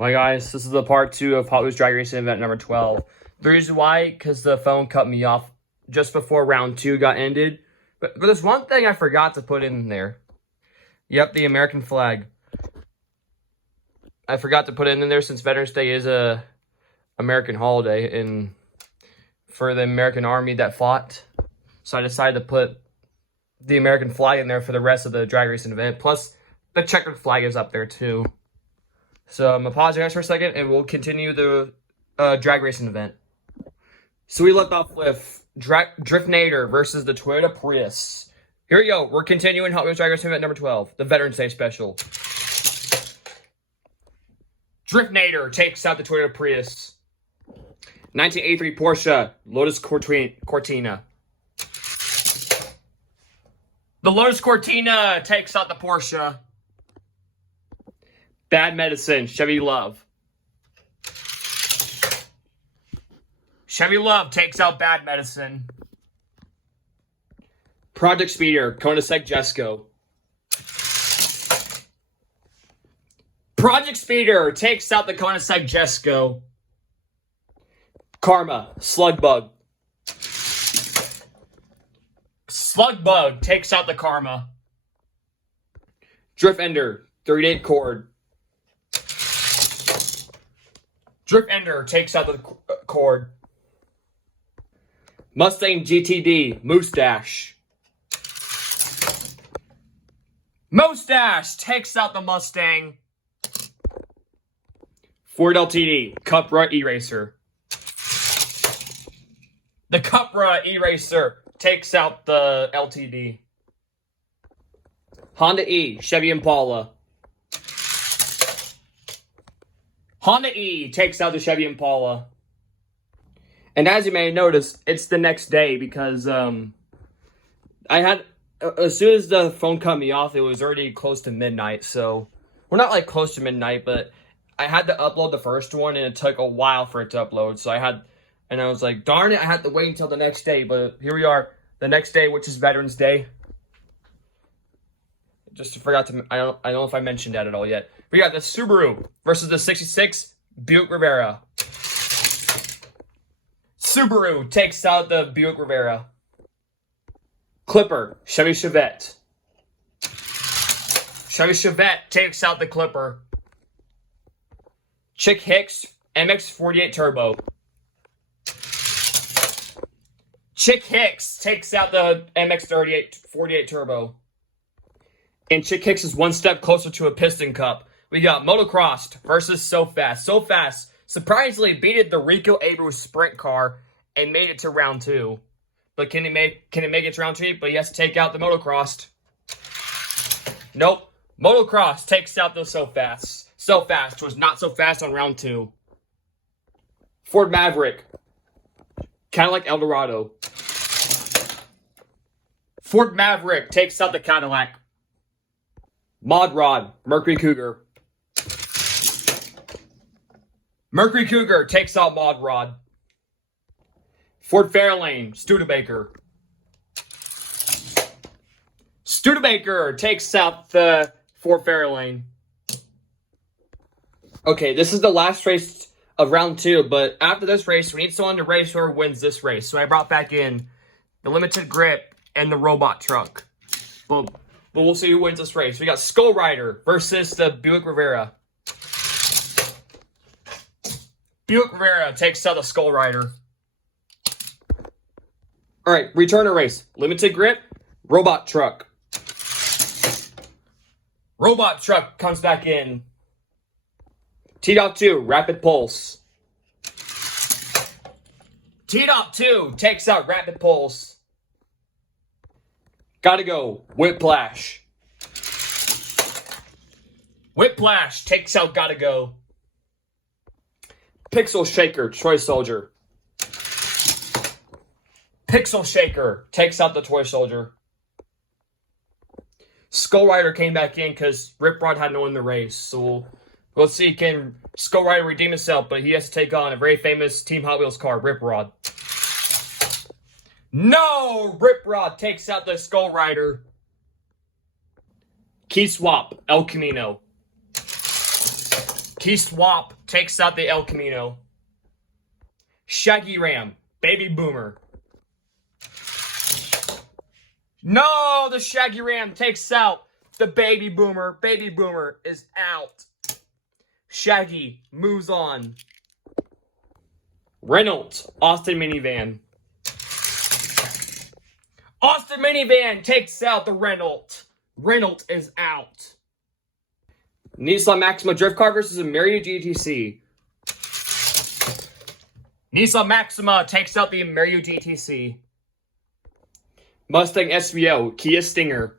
Well, guys, this is the part 2 of Hot Wheels Drag Racing event number 12. The reason why, because the phone cut me off just before round 2 got ended. But there's one thing I forgot to put in there. Yep, the American flag. I forgot to put it in there since Veterans Day is a American holiday and for the American Army that fought. So I decided to put the American flag in there for the rest of the drag racing event. Plus, the checkered flag is up there too. So I'm going to pause you guys for a second and we'll continue the drag racing event. So we left off with Driftnator versus the Toyota Prius. Here we go. We're continuing Hot Wheels Drag Racing event number 12, the Veterans Day special. Driftnator takes out the Toyota Prius. 1983 Porsche Lotus Cortina. The Lotus Cortina takes out the Porsche. Bad Medicine, Chevy Love. Chevy Love takes out Bad Medicine. Project Speeder, Koenigsegg Jesko. Project Speeder takes out the Koenigsegg Jesko. Karma, Slugbug. Slugbug takes out the Karma. Drift Ender, 38 Cord. Drift Ender takes out the Cord. Mustang GTD, Moustache. Moustache takes out the Mustang. Ford LTD, Cupra E-Racer. The Cupra E-Racer takes out the LTD. Honda E, Chevy Impala. Honda E takes out the Chevy Impala. And as you may notice, it's the next day because as soon as the phone cut me off, it was already close to midnight. So, we're not like close to midnight, but I had to upload the first one and it took a while for it to upload. So I was like, darn it, I had to wait until the next day. But here we are, the next day, which is Veterans Day. Just forgot to, I don't know if I mentioned that at all yet. We got the Subaru versus the 66 Buick Rivera. Subaru takes out the Buick Rivera. Clipper, Chevy Chevette. Chevy Chevette takes out the Clipper. Chick Hicks, MX-48 Turbo. Chick Hicks takes out the MX-48 Turbo. And Chick Hicks is one step closer to a piston cup. We got Motocrossed versus So Fast. So Fast surprisingly beated the Rico Abreu sprint car and made it to round 2. But can it make it to round 3? But he has to take out the Motocrossed. Nope. Motocross takes out the So Fast. So Fast was not so fast on round 2. Ford Maverick. Cadillac Eldorado. Ford Maverick takes out the Cadillac. Mod Rod, Mercury Cougar. Mercury Cougar takes out Mod Rod. Ford Fairlane, Studebaker. Studebaker takes out the Ford Fairlane. Okay, this is the last race of round 2, but after this race, we need someone to race whoever wins this race. So I brought back in the Limited Grip and the Robot Truck. Boom. But we'll see who wins this race. We got Skull Rider versus the Buick Rivera. Buick Rivera takes out the Skull Rider. Alright, return to race. Limited Grip, Robot Truck. Robot Truck comes back in. T-Dop 2, Rapid Pulse. T-Dop 2 takes out Rapid Pulse. Gotta go, Whiplash. Whiplash takes out Gotta Go. Pixel Shaker, Toy Soldier. Pixel Shaker takes out the Toy Soldier. Skull Rider came back in because Rip Rod had no one in the race. So let's see, can Skull Rider redeem himself? But he has to take on a very famous Team Hot Wheels car, Rip Rod. No! Rip Rod takes out the Skull Rider. Key Swap, El Camino. Key Swap takes out the El Camino. Shaggy Ram, Baby Boomer. No, the Shaggy Ram takes out the Baby Boomer. Baby Boomer is out. Shaggy moves on. Reynolds, Austin Minivan. Austin Minivan takes out the Reynolds. Reynolds is out. Nissan Maxima Drift Car versus a Mario GTC. Nissan Maxima takes out the Mario GTC. Mustang SVO, Kia Stinger.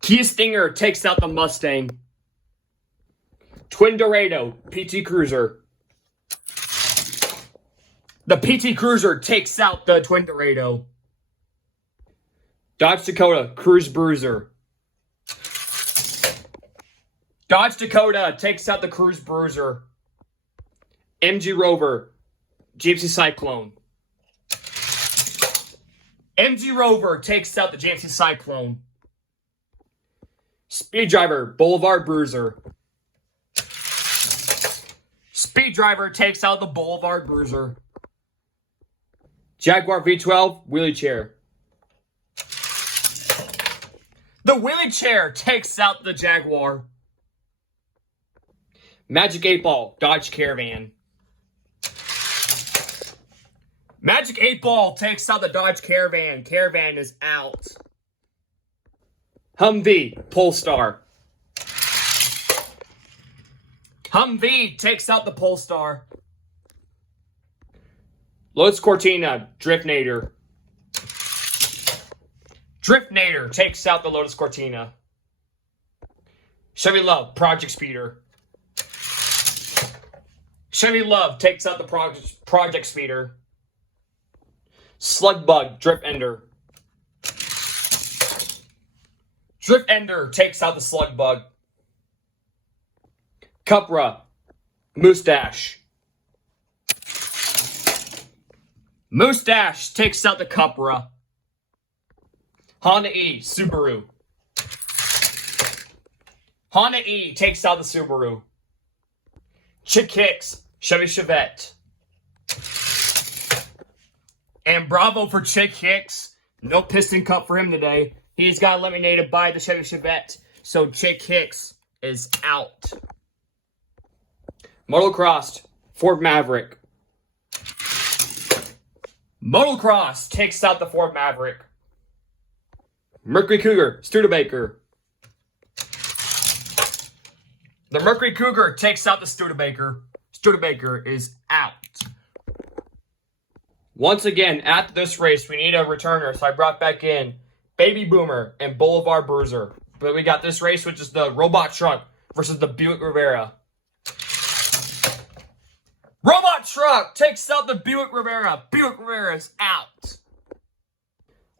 Kia Stinger takes out the Mustang. Twin Dorado, PT Cruiser. The PT Cruiser takes out the Twin Dorado. Dodge Dakota, Cruise Bruiser. Dodge Dakota takes out the Cruise Bruiser. MG Rover, GMC Cyclone. MG Rover takes out the GMC Cyclone. Speed Driver, Boulevard Bruiser. Speed Driver takes out the Boulevard Bruiser. Jaguar V12, Wheelie Chair. The Wheelie Chair takes out the Jaguar. Magic 8 Ball, Dodge Caravan. Magic 8 Ball takes out the Dodge Caravan. Caravan is out. Humvee, Polestar. Humvee takes out the Polestar. Lotus Cortina, Driftnator. Driftnator takes out the Lotus Cortina. Chevy Love, Project Speeder. Chevy Love takes out the Project Speeder. Slug Bug, Drift Ender. Drift Ender takes out the Slug Bug. Cupra, Moustache. Moustache takes out the Cupra. Honda E, Subaru. Honda E takes out the Subaru. Chick Hicks, Chevy Chevette. And bravo for Chick Hicks. No piston cup for him today. He's got eliminated by the Chevy Chevette. So Chick Hicks is out. Motocross, Ford Maverick. Motocross takes out the Ford Maverick. Mercury Cougar, Studebaker. The Mercury Cougar takes out the Studebaker. Studebaker is out. Once again, after this race, we need a returner, so I brought back in Baby Boomer and Boulevard Bruiser. But we got this race, which is the Robot Truck versus the Buick Rivera. Robot Truck takes out the Buick Rivera. Buick Rivera is out.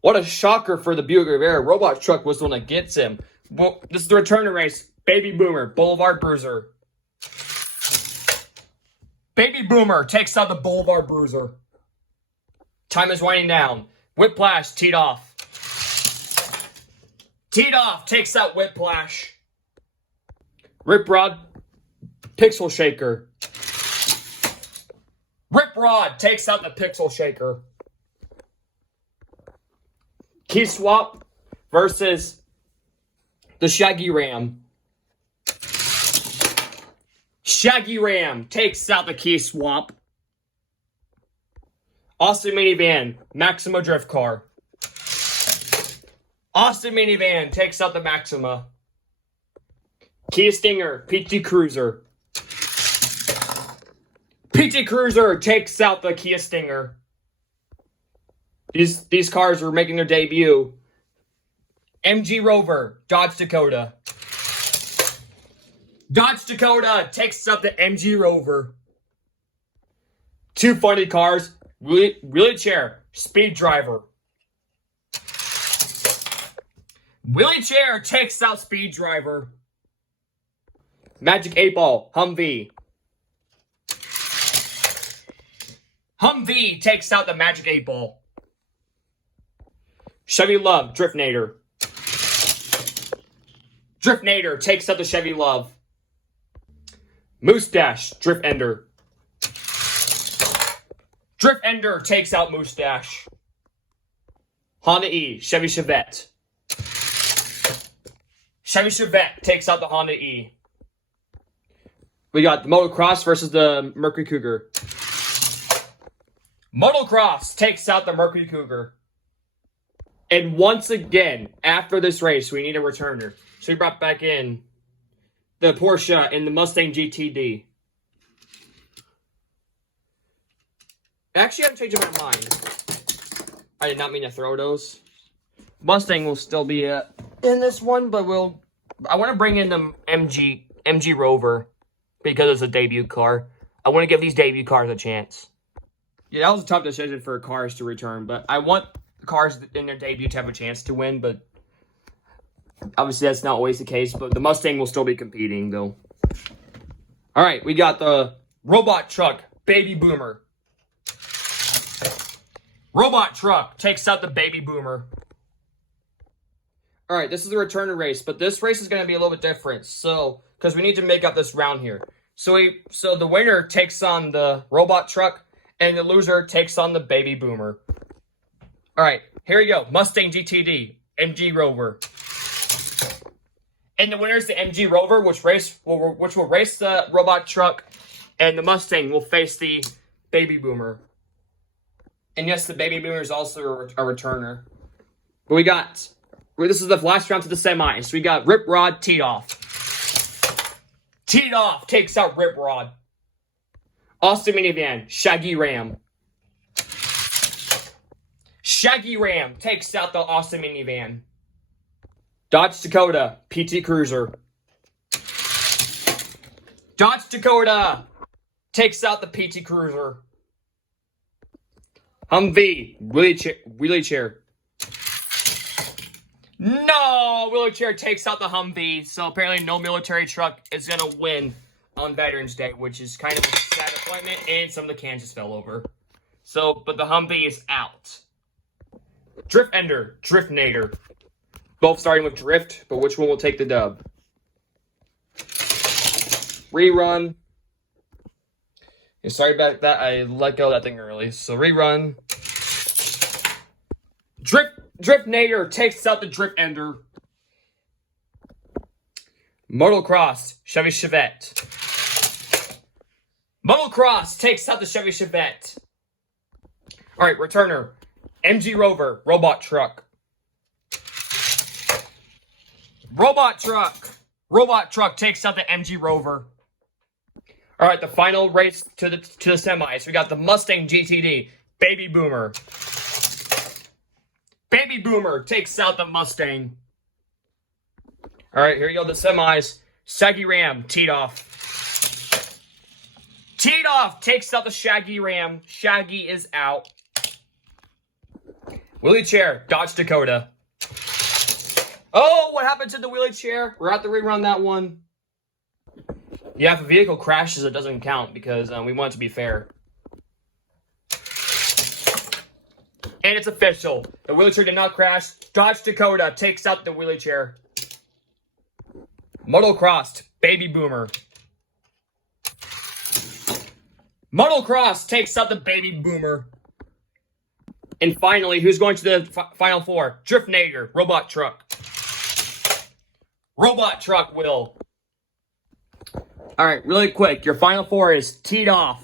What a shocker for the Buick Rivera. Robot Truck was the one that gets him. Well, this is the returner race. Baby Boomer, Boulevard Bruiser. Baby Boomer takes out the Boulevard Bruiser. Time is winding down. Whiplash, teed off. Teed off takes out Whiplash. Rip Rod, Pixel Shaker. Rip Rod takes out the Pixel Shaker. Key Swap versus the Shaggy Ram. Shaggy Ram takes out the Key Swap. Austin Minivan, Maxima Drift Car. Austin Minivan takes out the Maxima. Kia Stinger, PT Cruiser. PT Cruiser takes out the Kia Stinger. These cars are making their debut. MG Rover, Dodge Dakota. Dodge Dakota takes out the MG Rover. Two funny cars. Wheelie Chair, Speed Driver. Wheelie Chair takes out Speed Driver. Magic 8 Ball, Humvee. Humvee takes out the Magic 8 Ball. Chevy Love, Driftnator. Driftnator takes out the Chevy Love. Moustache, Drift Ender. Drift Ender takes out Moustache. Honda E, Chevy Chevette. Chevy Chevette takes out the Honda E. We got the Motocross versus the Mercury Cougar. Motocross takes out the Mercury Cougar. And once again, after this race, we need a returner. So we brought back in the Porsche and the Mustang GTD. Actually, I'm changing my mind. I did not mean to throw those. Mustang will still be in this one, but I want to bring in the MG Rover because it's a debut car. I want to give these debut cars a chance. Yeah, that was a tough decision for cars to return, but I want cars in their debut to have a chance to win, but obviously that's not always the case, but the Mustang will still be competing, though. All right, we got the Robot Truck Baby Boomer. Robot Truck takes out the Baby Boomer. All right, this is the return race, but this race is going to be a little bit different. So, because we need to make up this round here. So the winner takes on the Robot Truck, and the loser takes on the Baby Boomer. All right, here we go. Mustang GTD, MG Rover. And the winner is the MG Rover, which will race the Robot Truck, and the Mustang will face the Baby Boomer. And yes, the Baby Boomer is also a returner. But this is the last round to the semis. We got Rip Rod Teed Off. Teed Off takes out Rip Rod. Austin Minivan, Shaggy Ram. Shaggy Ram takes out the Austin Minivan. Dodge Dakota, PT Cruiser. Dodge Dakota takes out the PT Cruiser. Humvee, wheelie chair. No, wheelie chair takes out the Humvee. So apparently no military truck is going to win on Veterans Day, which is kind of a sad appointment, and some of the cans just fell over. So, but the Humvee is out. Drift Ender, Driftnator. Both starting with Drift, but which one will take the dub? Rerun. And sorry about that, I let go of that thing early. So rerun. Driftnator takes out the Drift Ender. Motocross, Chevy Chevette. Motocross takes out the Chevy Chevette. All right, returner. MG Rover, Robot Truck. Robot Truck. Robot Truck takes out the MG Rover. All right, the final race to the semis. We got the Mustang GTD, Baby Boomer. Baby Boomer takes out the Mustang. All right, here you go, the semis. Shaggy Ram, Teed Off. Teed Off takes out the Shaggy Ram. Shaggy is out. Wheelie chair, Dodge Dakota. Oh, what happened to the wheelie chair? We're going to have to rerun that one. Yeah, if a vehicle crashes, it doesn't count because we want it to be fair. And it's official. The wheelie chair did not crash. Dodge Dakota takes out the wheelie chair. Motocross, Baby Boomer. Motocross takes out the Baby Boomer. And finally, who's going to the final four? Driftnator, Robot Truck. Robot Truck will. All right, really quick. Your final four is Teed Off,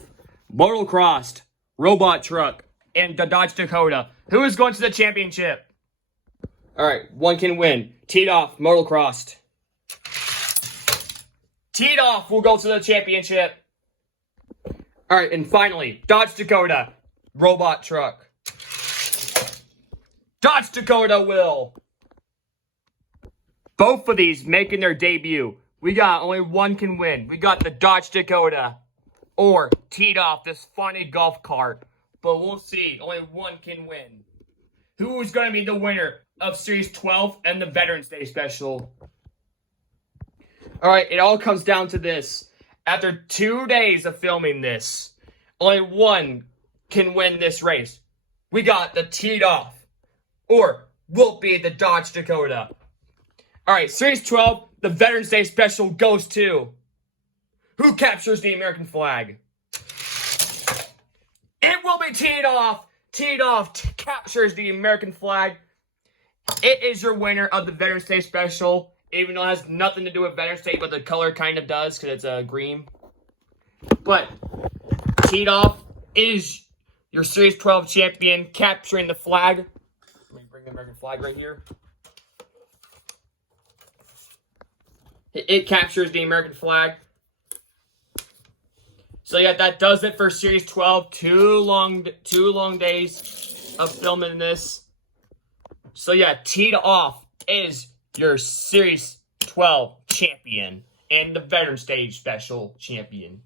Motocross, Robot Truck, and the Dodge Dakota. Who is going to the championship? All right, one can win. Teed Off, Motocross. Teed Off will go to the championship. All right, and finally, Dodge Dakota, Robot Truck. Dodge Dakota will. Both of these making their debut. We got only one can win. We got the Dodge Dakota or Teed Off, this funny golf cart. But we'll see. Only one can win. Who is going to be the winner of Series 12 and the Veterans Day Special? All right, it all comes down to this. After 2 days of filming this, only one can win this race. We got the Teed Off or will be the Dodge Dakota. All right, Series 12, the Veterans Day special goes to who captures the American flag? It will be teed off, captures the American flag. It is your winner of the Veterans Day special, even though it has nothing to do with Veterans Day, but the color kind of does, because it's green. But teed off is your Series 12 champion, capturing the flag. Let me bring the American flag right here. It captures the American flag. So yeah, that does it for Series 12. Two long days of filming this. So yeah, teed off is your Series 12 champion and the Veterans Day special champion.